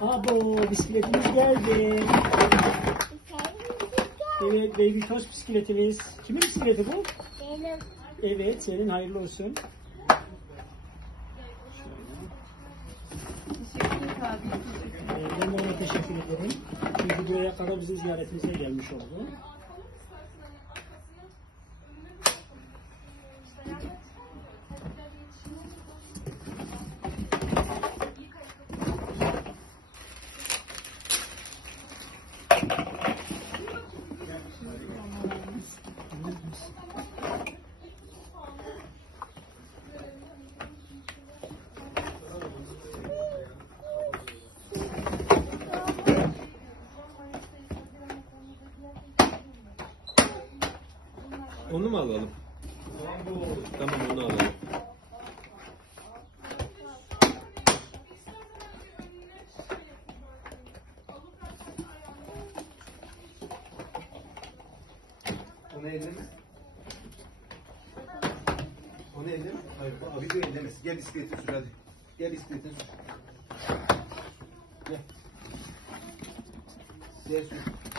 Abo, bisikletimiz geldi. Evet, Baby Toast bisikletimiz. Kimin bisikleti bu? Benim. Evet, senin hayırlı olsun. Ben de ona teşekkür ederim. Çünkü buraya kadar bizim ziyaretimize gelmiş oldu. Onu mu alalım? Tamam, onu alalım. Onu elleme. Onu elleme. Hayır, abi de ellemez. Gel bisikleti sür hadi. Gel bisikleti sür. Gel. Gel sür.